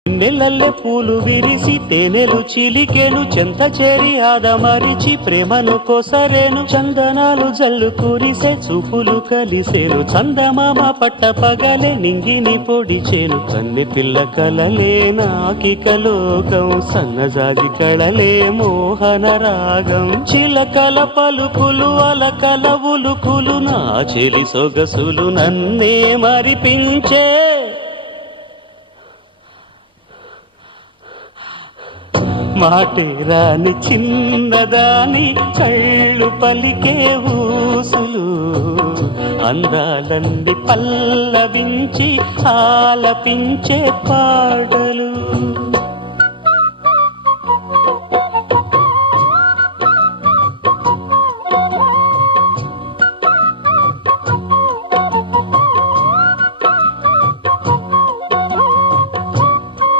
నెలల్లె పూలు విరిసి తేనెలు చిలికెను చెంత చేరి ఆదమరిచి ప్రేమను కొసరేను చందనాలు జల్లు కురిసే చూపులు కలిసేను చందమామ పట్ట పగలే నింగిని పొడిచేను కన్నె పిల్ల కలలే నాకిక లోకం సన్నజాజి కళలే మోహన రాగం చిలకల పలుకులు అలకల ఉలుకులు నా చెలి సొగసులు నన్నే మరిపించే మాటే రాని చిన్నదాని కళ్ళు పలికే ఊసులు అందాలన్నీ పల్లవించి ఆలపించే పాటలు